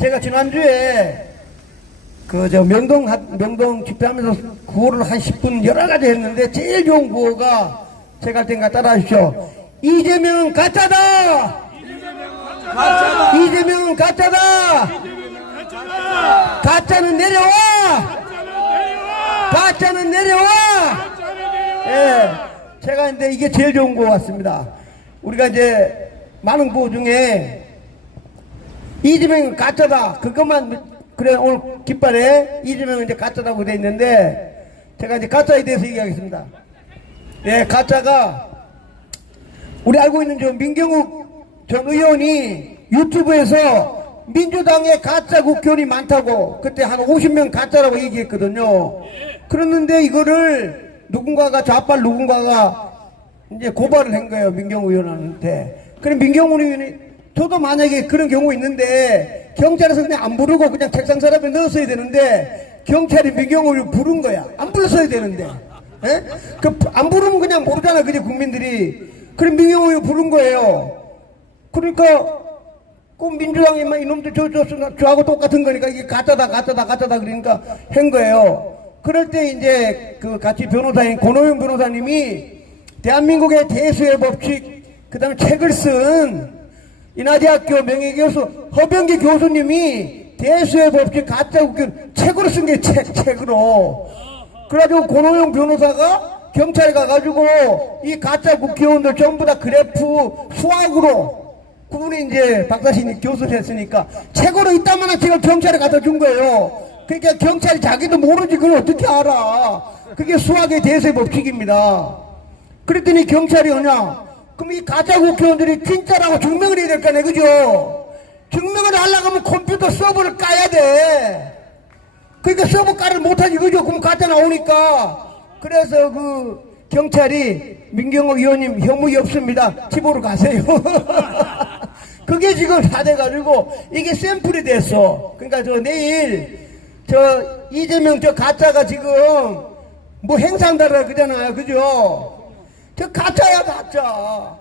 제가 지난주에 명동 집회하면서 구호를 한 10분 여러 가지 했는데 제일 좋은 구호가 제가 할 테니까 따라 하십시오. 이재명은 가짜다! 이재명은 가짜다! 가짜는 내려와! 가짜는 내려와! 예, 제가 근데 이게 제일 좋은 거 같습니다. 우리가 이제 많은 구호 중에 이재명은 가짜다. 그것만 그래 오늘 깃발에 이재명은 이제 가짜다고 돼 있는데 제가 이제 가짜에 대해서 얘기하겠습니다. 예, 가짜가 우리 알고 있는 저 민경욱 전 의원이 유튜브에서 민주당에 가짜 국회의원이 많다고 그때 한 50명 가짜라고 얘기했거든요. 그랬는데 이거를 누군가가 이제 고발을 한 거예요. 민경욱 의원한테. 그럼 민경욱 의원이 저도 만약에 그런 경우 있는데 경찰에서 그냥 안 부르고 그냥 책상 서랍에 넣었어야 되는데 경찰이 민경욱 의원 부른 거야. 안 불렀어야 되는데. 예? 안 부르면 그냥 모르잖아. 그게 국민들이. 그럼 민경욱 의원 부른 거예요. 그러니까 꼭 민주당이만 이놈들 저하고 똑같은 거니까 이게 가짜다 그러니까 한 거예요. 그럴 때 이제 그 같이 변호사인 권오영 변호사님이 대한민국의 대수의 법칙 그 다음에 책을 쓴 인하대학교 명예교수 허병기 교수님이 대수의 법칙 가짜 국회 책으로 쓴 게 책으로. 그래가지고 권오영 변호사가 경찰에 가가지고 이 가짜 국회의원들 전부 다 그래프 수학으로 그분이 이제 박사신 교수를 했으니까 책으로 이따만한 책을 경찰에 갖다 준 거예요. 그러니까 경찰이 자기도 모르지 그걸 어떻게 알아. 그게 수학의 대수의 법칙입니다. 그랬더니 경찰이 오냐 그럼 이 가짜 국회의원들이 진짜라고 증명을 해야 될 거 아니에요. 그죠? 증명을 하려고 하면 컴퓨터 서버를 까야 돼. 그러니까 서버 까를 못하지. 그죠? 그럼 가짜 나오니까. 그래서 그 경찰이 민경욱 의원님 혐의 없습니다. 집으로 가세요. 그게 지금 다 돼가지고 이게 샘플이 됐어. 그러니까 저 내일 저 이재명 저 가짜가 지금 뭐 행사한다라 그러잖아요. 그죠? 저 가짜야 가짜.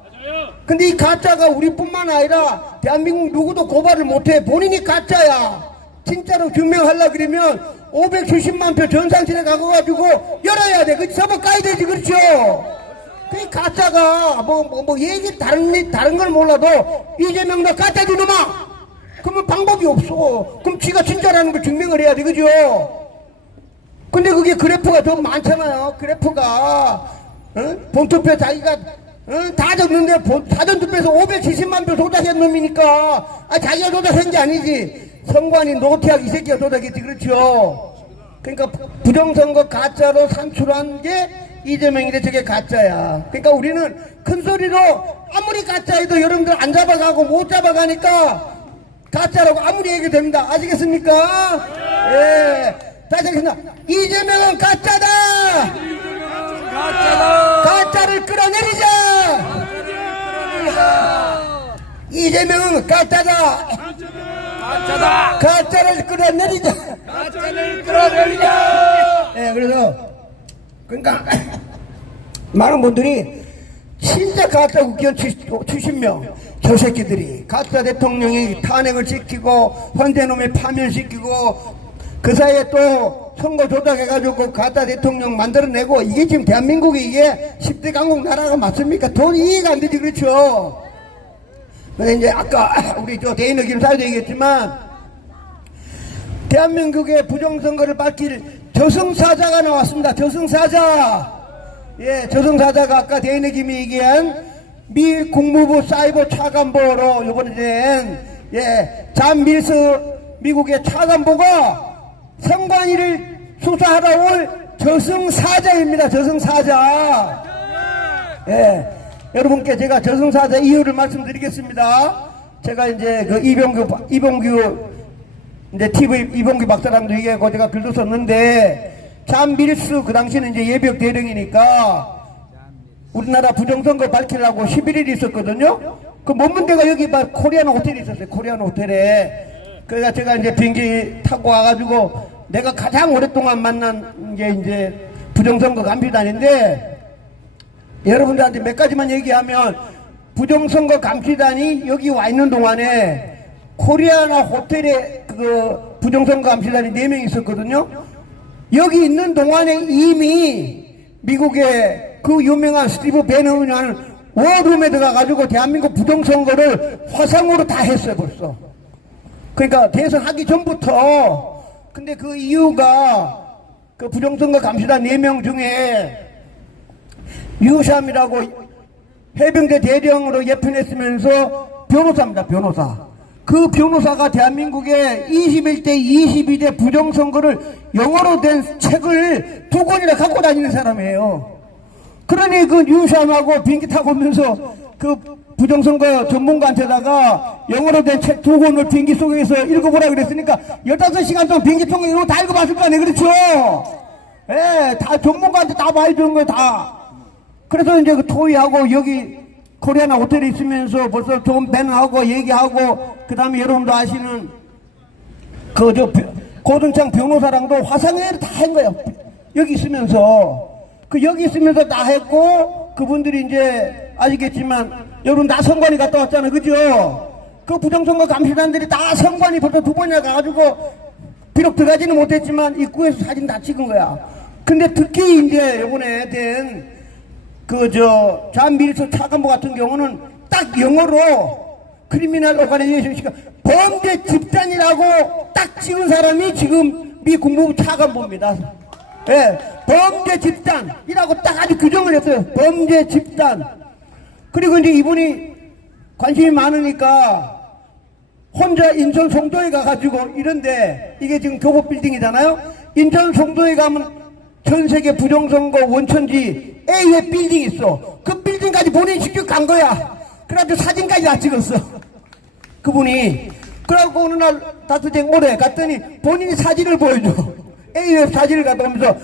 근데 이 가짜가 우리뿐만 아니라 대한민국 누구도 고발을 못해. 본인이 가짜야. 진짜로 증명하려고 그러면 570만 표 전산실에 가가지고 열어야 돼. 그 서버 까야 되지. 그렇죠? 그 가짜가 얘기 다른 걸 몰라도 이재명 너 가짜지 놈아. 그러면 방법이 없어. 그럼 지가 진짜라는 걸 증명을 해야 돼. 그죠? 근데 그게 그래프가 좀 많잖아요. 그래프가 본투표 자기가 다 적는데 사전투표에서 570만 표 조작한 놈이니까 자기가 조작한 게 아니지. 선관위 노태학 이 새끼가 조작했지. 그렇죠? 그러니까 부정선거 가짜로 산출한 게 이재명인데 저게 가짜야. 그러니까 우리는 큰 소리로 아무리 가짜해도 여러분들 안 잡아가고 못 잡아가니까 가짜라고 아무리 얘기됩니다. 아시겠습니까? 예. 다시 하겠습니다. 이재명은 가짜다! 가짜를 끌어내리자! 이재명은 가짜다! 가짜를 끌어내리자! 예, 그러니까 많은 분들이 진짜 가짜 국회의원 70명 저 새끼들이 가짜 대통령이 탄핵을 시키고 헌재놈에 파면시키고 그 사이에 또 선거 조작해가지고 가짜 대통령 만들어내고 이게 지금 대한민국이 이게 10대 강국 나라가 맞습니까? 돈 이해가 안 되지. 그렇죠? 근데 이제 아까 우리 저 대인의 김사도 얘기했지만 대한민국의 부정선거를 밝힐 저승사자가 나왔습니다. 저승사자. 예, 저승사자가 아까 대인의 김이 얘기한 미 국무부 사이버 차관보로 요번에 된 잔 밀스 미국의 차관보가 선관위를 수사하러 올 저승사자입니다. 저승사자. 예, 여러분께 제가 저승사자 이유를 말씀드리겠습니다. 제가 이제 그 이봉규 이제 TV 이봉규 박사랑도 얘기하고 제가 글도 썼는데 잔 밀스 그 당시는 이제 예비역 대령이니까 우리나라 부정선거 밝히려고 11일 있었거든요. 그 문문대가 여기 막 코리안 호텔이 있었어요. 코리안 호텔에. 그러니까 제가 이제 비행기 타고 와가지고 내가 가장 오랫동안 만난 게 이제 부정선거 감시단인데 여러분들한테 몇 가지만 얘기하면 부정선거 감시단이 여기 와 있는 동안에 코리아나 호텔에 그 부정선거 감시단이 4명 있었거든요. 여기 있는 동안에 이미 미국의 그 유명한 스티브 배너라는 워룸에 들어가가지고 대한민국 부정선거를 화상으로 다 했어요, 벌써. 그러니까 대선 하기 전부터. 근데 그 이유가 그 부정선거 감시단 4명 중에 유샴이라고 해병대 대령으로 예편했으면서 변호사입니다, 변호사. 그 변호사가 대한민국의 21대, 22대 부정선거를 영어로 된 책을 2권이나 갖고 다니는 사람이에요. 그러니 그 유샴하고 비행기 타고 오면서 그 부정선거 전문가한테다가 영어로 된 책 2권을 비행기 속에서 읽어보라 그랬으니까 15시간 동안 비행기 통해 이거 다 읽어봤을 거 아니에요, 그렇죠? 예, 다 전문가한테 다 봐주는 거예요, 다. 그래서 이제 그 토의하고 여기 코리아나 호텔에 있으면서 벌써 좀 배너하고 얘기하고, 그 다음에 여러분도 아시는 고든창 변호사랑도 화상회의를 다 한 거예요. 여기 있으면서. 여기 있으면서 다 했고, 그분들이 이제 아시겠지만, 여러분 다 선관위 갔다 왔잖아요. 그죠? 그 부정선거 감시단들이 다 선관위 벌써 2번이나 가가지고, 비록 들어가지는 못했지만 입구에서 사진 다 찍은 거야. 근데 특히 이제 요번에 된 잔 밀스 차관보 같은 경우는 딱 영어로 크리미널 오가니제이션이니까 범죄 집단이라고 딱 찍은 사람이 지금 미 국무부 차관보입니다. 예, 범죄 집단이라고 딱 아주 규정을 했어요. 범죄 집단. 그리고 이제 이분이 관심이 많으니까 혼자 인천 송도에 가가지고 이런데, 이게 지금 교보 빌딩이잖아요. 인천 송도에 가면 전 세계 부정선거 원천지 A의 빌딩이 있어. 그 빌딩까지 본인이 직접 간 거야. 그래가지고 사진까지 다 찍었어, 그분이. 그래갖고 어느 날 다트쟁 오래 갔더니 본인이 사진을 보여줘. A의 사진을 갖다 오면서,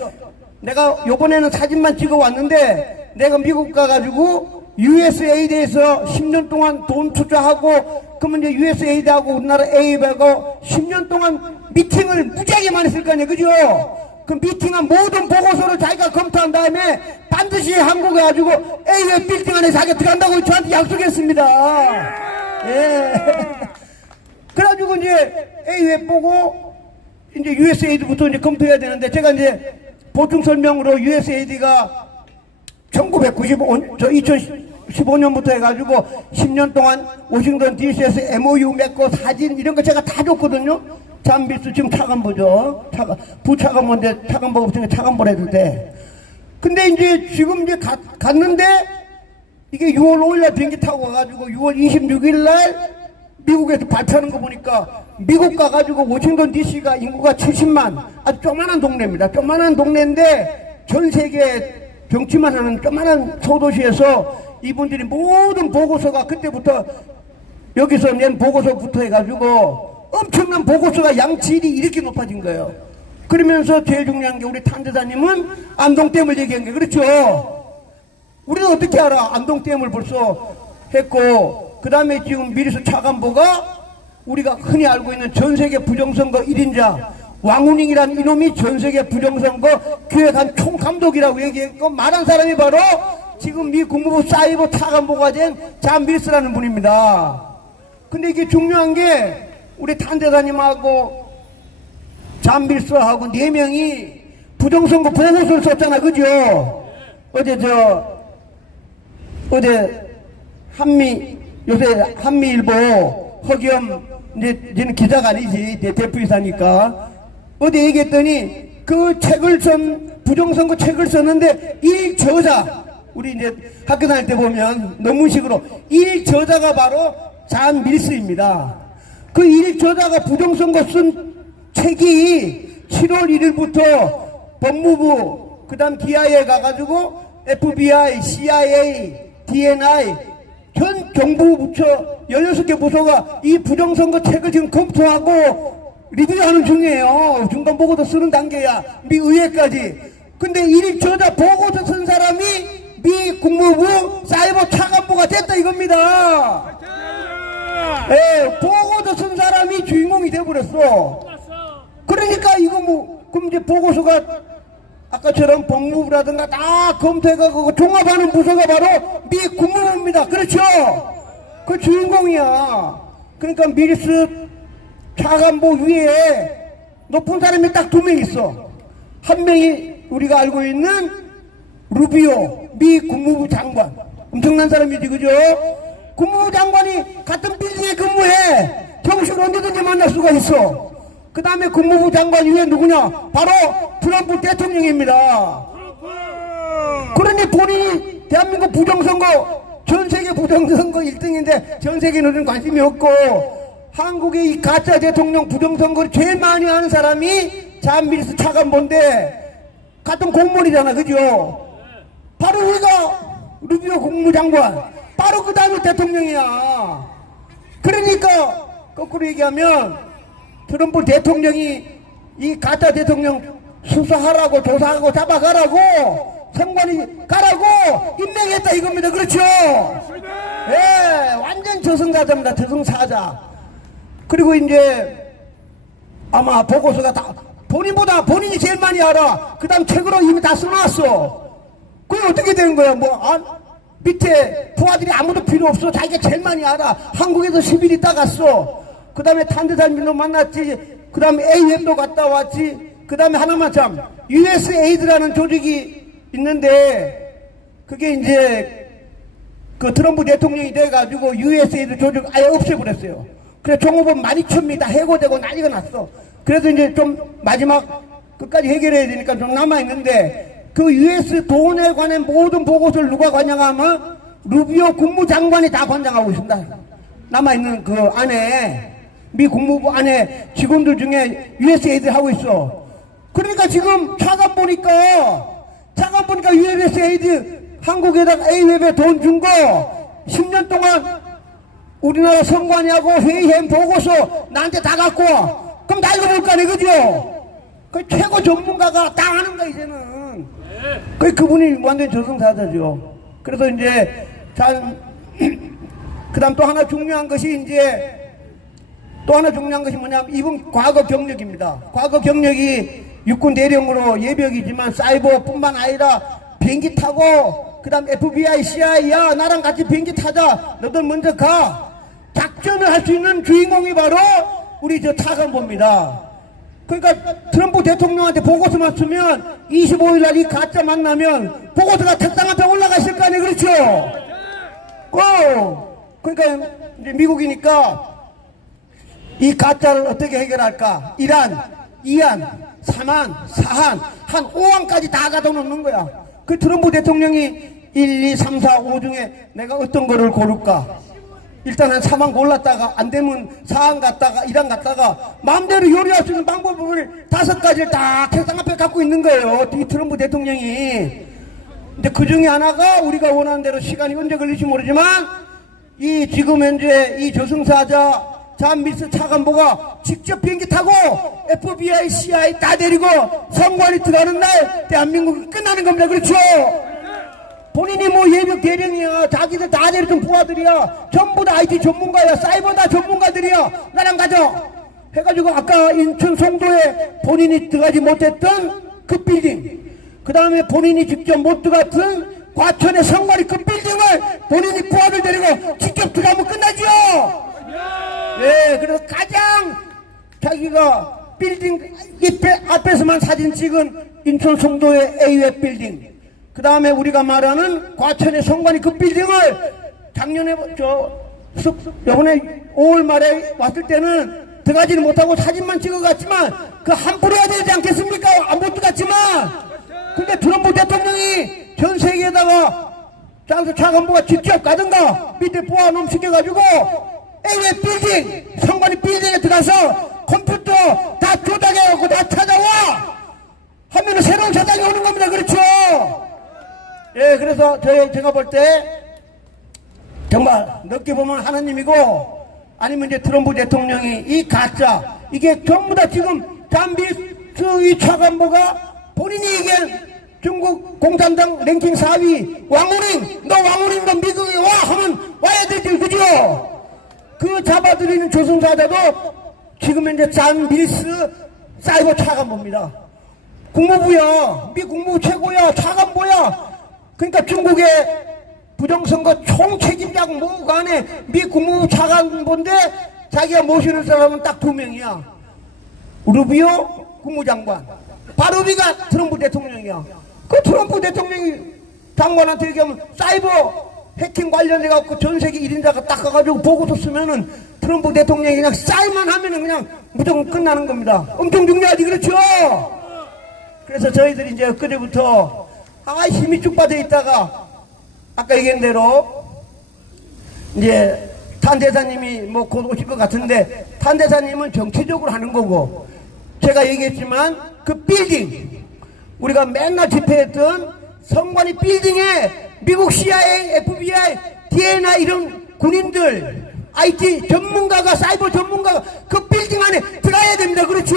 내가 요번에는 사진만 찍어 왔는데 내가 미국 가가지고 USAID에서 10년 동안 돈 투자하고, 그러면 이제 USAID하고 우리나라 A하고 10년 동안 미팅을 무지하게 많이 했을 거 아니에요, 그죠? 그 미팅한 모든 보고서를 자기가 검토한 다음에 반드시 한국에 가지고 A의 빌딩 안에 자기가 들어간다고 저한테 약속했습니다. 예. 그래가지고 이제 A회 보고 이제 USAID부터 이제 검토해야 되는데, 제가 이제 보충 설명으로 USAID가 2015년부터 해가지고 10년 동안 워싱턴 DC에서 MOU 맺고 사진 이런 거 제가 다 줬거든요. 잠비스 지금 차관보죠. 부차관보인데 차관보 없으니까 차관보를 해도 돼. 근데 이제 지금 이제 갔는데, 이게 6월 5일날 비행기 타고 가가지고 6월 26일날 미국에서 발표하는 거 보니까, 미국 가가지고 워싱턴 DC가 인구가 70만, 아주 조만한 동네입니다. 조만한 동네인데 전 세계 정치만 하는 조만한 소도시에서 이분들이 모든 보고서가 그때부터, 여기서 낸 보고서부터 해가지고 엄청난 보고서가 양질이 이렇게 높아진 거예요. 그러면서 제일 중요한 게, 우리 탄대사님은 안동댐을 얘기한 게, 그렇죠? 우리는 어떻게 알아? 안동댐을 벌써 했고, 그 다음에 지금 미리스 차관보가 우리가 흔히 알고 있는 전세계 부정선거 1인자 왕우닝이라는 이놈이 전세계 부정선거 기획한 총감독이라고 얘기했고, 말한 사람이 바로 지금 미 국무부 사이버 차관보가 된 잔 밀스라는 분입니다. 근데 이게 중요한 게, 우리 탄대사님하고 잔 밀스하고 4명이 부정선거 보고서를 썼잖아, 그죠? 어제 요새 한미일보 허겸, 이제는 기자가 아니지, 대표이사니까. 어디 얘기했더니, 그 부정선거 책을 썼는데, 1저자, 우리 이제 학교 다닐 때 보면 논문식으로 1저자가 바로 잔 밀스입니다. 그 1저자가 부정선거 쓴 책이 7월 1일부터 법무부, 그 다음 DIA에 가가지고 FBI, CIA, DNI, 현 정부 부처 16개 부서가 이 부정선거 책을 지금 검토하고 리뷰하는 중이에요. 중간보고서 쓰는 단계야. 미 의회까지. 근데 1저자 보고서 쓴 사람이 미 국무부 사이버 차관보가 됐다 이겁니다. 예, 보고서 쓴 사람이 주인공이 돼버렸어. 그러니까 이거 그럼 이제 보고서가 아까처럼 법무부라든가 다 검토해가지고 종합하는 부서가 바로 미 국무부입니다. 그렇죠? 그 주인공이야. 그러니까 미리스 차관보 위에 높은 사람이 딱 2명 있어. 한 명이 우리가 알고 있는 루비오 미 국무부 장관. 엄청난 사람이지, 그죠? 국무부 장관이 같은 빌딩에 근무해. 정식으로 언제든지 만날 수가 있어. 그 다음에 국무부 장관 위에 누구냐? 바로 트럼프 대통령입니다. 그러니 본인이 대한민국 부정선거, 전 세계 부정선거 1등인데 전 세계는 관심이 없고, 한국의 이 가짜 대통령 부정선거를 제일 많이 하는 사람이 잔밀스 차관보인데 같은 공무원이잖아, 그죠? 바로 우리가 루비오 국무장관, 바로 그 다음에 대통령이야. 그러니까 거꾸로 얘기하면 트럼프 대통령이 이 가짜 대통령 수사하라고, 조사하고 잡아가라고, 선관위 가라고 임명했다 이겁니다. 그렇죠? 예, 완전 저승사자입니다. 저승사자. 그리고 이제 아마 보고서가 다 본인보다 본인이 제일 많이 알아. 그 다음 책으로 이미 다 써놨어. 그게 어떻게 되는 거야? 밑에 부하들이 아무도 필요 없어. 자기가 제일 많이 알아. 한국에서 10일 있다 갔어. 그 다음에 탄대산민도 만났지. 그 다음에 AM도 갔다 왔지. 그 다음에 하나만 참, USAID라는 조직이 있는데, 그게 이제 그 트럼프 대통령이 돼가지고 USAID 조직 아예 없애버렸어요. 그래 종업원 12,000명이 다 해고되고 난리가 났어. 그래서 이제 좀 마지막 끝까지 해결해야 되니까 좀 남아있는데, 그 US 돈에 관한 모든 보고서를 누가 관장하면 루비오 국무장관이 다 관장하고 있습니다. 남아있는 그 안에, 미 국무부 안에 직원들 중에 USAID 하고 있어. 그러니까 지금 차관 보니까 USAID 한국에다가 AWeb에 돈 준 거 10년 동안 우리나라 선관위하고 회의한 보고서 나한테 다 갖고 와. 그럼 나 읽어볼 거 아니야, 그죠? 그 최고 전문가가 다 하는 거야, 이제는. 그분이 완전 저승사자죠. 그래서 이제, 그 다음 또 하나 중요한 것이 뭐냐면, 이분 과거 경력입니다. 과거 경력이 육군 대령으로 예비역이지만 사이버뿐만 아니라 비행기 타고, 그 다음 FBI, CIA야, 나랑 같이 비행기 타자. 너들 먼저 가. 작전을 할 수 있는 주인공이 바로 우리 저 차관보입니다. 그러니까 트럼프 대통령한테 보고서만 쓰면 25일 날 이 가짜 만나면 보고서가 책상 앞에 올라가 있을 거 아니에요, 그렇죠? 그러니까 이제 미국이니까 이 가짜를 어떻게 해결할까? 1안, 2안, 3안, 4안, 한 5안까지 다 가둬놓는 거야. 그 트럼프 대통령이 1, 2, 3, 4, 5 중에 내가 어떤 거를 고를까? 일단 한 3안 골랐다가 안 되면 4안 갔다가 1안 갔다가 마음대로 요리할 수 있는 방법을 5가지를 다 책상 앞에 갖고 있는 거예요, 이 트럼프 대통령이. 근데 그 중에 하나가 우리가 원하는 대로 시간이 언제 걸릴지 모르지만 이 지금 현재 이 저승사자 잔밀스 차관보가 직접 비행기 타고 FBI, CIA 다 데리고 선관위 들어가는 날 대한민국이 끝나는 겁니다. 그렇죠? 본인이 뭐 예비역 대령이야, 자기들 다 데리던 부하들이야, 전부 다 IT 전문가야, 사이버 다 전문가들이야, 나랑 가자 해가지고 아까 인천 송도에 본인이 들어가지 못했던 그 빌딩, 그 다음에 본인이 직접 못 들어갔던 과천의 선관위 그 빌딩을 본인이 부하들 데리고 직접 들어가면 끝나죠. 네, 그래서 가장 자기가 빌딩 앞에서만 사진 찍은 인천 송도의 A웹 빌딩, 그 다음에 우리가 말하는 과천의 선관위 그 빌딩을 작년에 요번에 5월 말에 왔을 때는 들어가지는 못하고 사진만 찍어갔지만 그 함부로 해야 되지 않겠습니까? 안 못 들어갔지만. 근데 트럼프 대통령이 전 세계에다가 차관보가 직접 가든가 밑에 보안놈 시켜가지고 A웹 빌딩, 선관위 빌딩에 들어가서 컴퓨터 다 조작해갖고 다 찾아와 하면은 새로운 세상이 오는 겁니다. 그렇죠? 예, 그래서 제가 볼 때 정말 넓게 보면 하나님이고, 아니면 이제 트럼프 대통령이 이 가짜, 이게 전부 다 지금 잔밀스 이 차관보가 본인이 얘기한 중국 공산당 랭킹 4위 왕우링, 너 왕우링 너 미국에 와 하면 와야 되지, 그죠? 그 잡아들이는 조승사자도 지금 현재 잔밀스 사이버 차관보입니다. 국무부야, 미 국무부 최고야, 차관보야. 그러니까 중국의 부정선거 총책임자고 뭐고 간에 미 국무부 차관보인데 자기가 모시는 사람은 딱 2명이야. 루비오 국무장관, 바로비가 트럼프 대통령이야. 그 트럼프 대통령이 장관한테 얘기하면 사이버 해킹 관련해갖고 전 세계 1인자가 딱 가가지고 보고서 쓰면은 트럼프 대통령이 그냥 사인만 하면은 그냥 무조건 끝나는 겁니다. 엄청 중요하지, 그렇죠? 그래서 저희들이 이제 그제부터 힘이 쭉 빠져 있다가 아까 얘기한 대로 이제 탄 대사님이 뭐 곧 오실 것 같은데, 탄 대사님은 정치적으로 하는 거고, 제가 얘기했지만 그 빌딩, 우리가 맨날 집회했던 성관이 빌딩에 미국 CIA, FBI, DNA 이런 군인들, IT 전문가가, 사이버 전문가가 그 빌딩 안에 들어가야 됩니다. 그렇죠?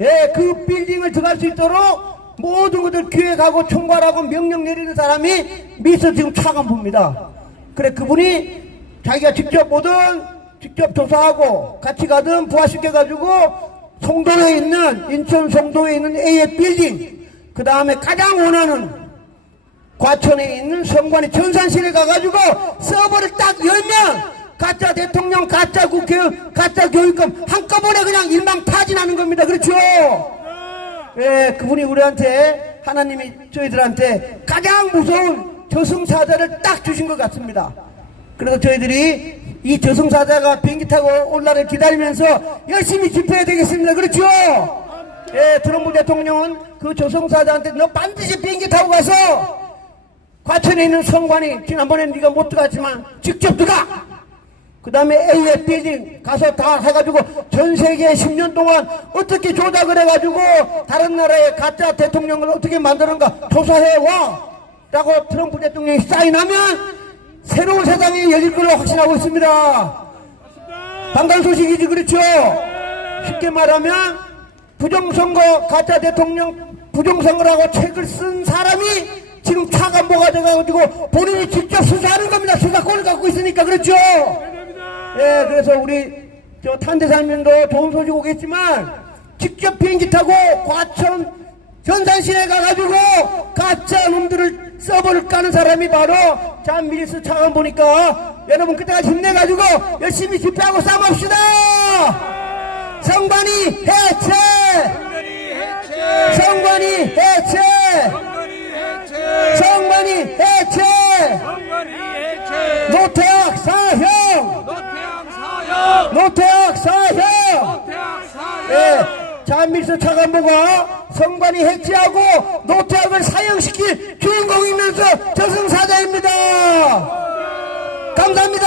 예, 그 빌딩을 들어갈 수 있도록 모든 것을 기획하고 총괄하고 명령 내리는 사람이 미서 지금 차관부입니다. 그래, 그분이 자기가 직접 오든 직접 조사하고 같이 가든 부하시켜가지고 송도에 있는, 인천 송도에 있는 A의 빌딩, 그 다음에 가장 원하는 과천에 있는 성관이 전산실에 가가지고 서버를 딱 열면 가짜 대통령, 가짜 국회의원, 가짜 교육감 한꺼번에 그냥 일망타진하는 겁니다. 그렇죠? 예, 그분이 우리한테, 하나님이 저희들한테 가장 무서운 저승사자를 딱 주신 것 같습니다. 그래서 저희들이 이 저승사자가 비행기 타고 올 날을 기다리면서 열심히 집회해야 되겠습니다. 그렇죠? 예, 트럼프 대통령은 그 저승사자한테 너 반드시 비행기 타고 가서 과천에 있는 성관이, 지난번에 네가 못 들어갔지만 직접 들어가! 그 다음에 A의 빌딩 가서 다 해가지고 전 세계 10년 동안 어떻게 조작을 해가지고 다른 나라의 가짜 대통령을 어떻게 만드는가 조사해와! 라고 트럼프 대통령이 사인하면 새로운 세상이 열릴 걸로 확신하고 있습니다. 반가운 소식이지, 그렇죠? 쉽게 말하면 부정선거, 가짜 대통령 부정선거라고 책을 쓴 사람이 지금 차관보가 돼가지고 본인이 직접 수사하는 겁니다. 수사권을 갖고 있으니까. 그렇죠? 예, 그래서 우리 탄 대사님도 좋은 소식 오겠지만 직접 비행기 타고 과천 전산실에 가가지고 가짜 놈들을 서버를 까는 사람이 바로 잔밀리스 차관 보니까 여러분 그때까지 힘내가지고 열심히 집회하고 싸움합시다. 성관이 해체! 성관이 해체! 성관이 해체! 노태악 사형! 노태악 사형! 예. 잔밀리스 차관보가 성관이 해체하고 노태악을 사형시킬 주인공이면서 저승사자입니다. 감사합니다.